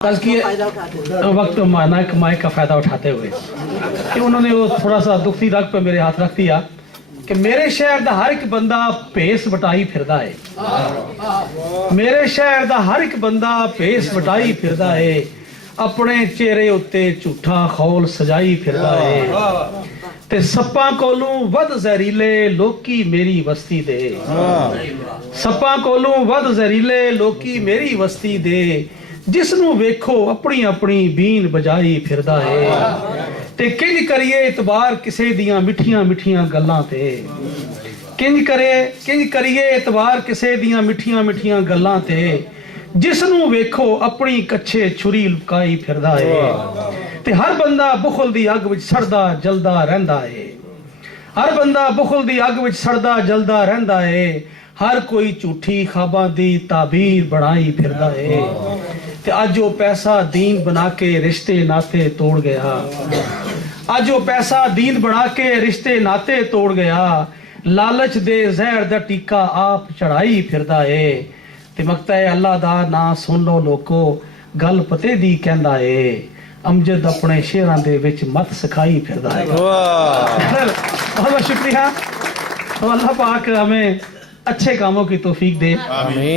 बल्कि वक्त माना कमाई का फायदा उठाते हुए कि उन्होंने वो थोड़ा सा दुखती रग पे मेरे हाथ रख दिया कि मेरे शहर का हर एक बंदा भेस वटाई फिरदा है। मेरे शहर का हर एक बंदा भेस वटाई फिरदा है, अपने चेहरे उत्ते झूठा खौल सजाई फिरदा है ते सप्पां कोलों वध जहरीले लोकी मेरी बस्ती दे। सप्पां कोलों वध जहरीले लोकी मेरी बस्ती दे, जिसनू वेखो अपनी अपनी बीन बजाई फिरदा है ते किंज करिए इतबार किसे दियां मिठियां मिठियां गल्लां ते। किंज करिए इतबार किसे दियां मिठियां मिठियां गल्लां ते, जिसनू वेखो अपनी कच्छे छुरी लुकाई फिरदा है ते हर बंदा बुखल दी अग विच सड़दा जलदा रहिंदा है। हर बंदा बुखल दी अग विच सड़दा जलदा रहिंदा है, हर कोई झूठी खाबां दी ताबीर बनाई फिरदा है ते अज वो पैसा दीन बना के रिश्ते नाते तोड़ गया। अज वो पैसा दीन बना के रिश्ते नाते तोड़ गया, लालच दे जहर दा टीका आप चढ़ाई फिरदा है ते मकता है अल्लाह दा ना सुन लो लोको गल पते दी कहंदा है, अमजद अपने शेरां दे विच मत सिखाई फिरदा है। बहुत शुक्रिया। तो अल्लाह पाक हमें अच्छे कामों की तौफीक दे।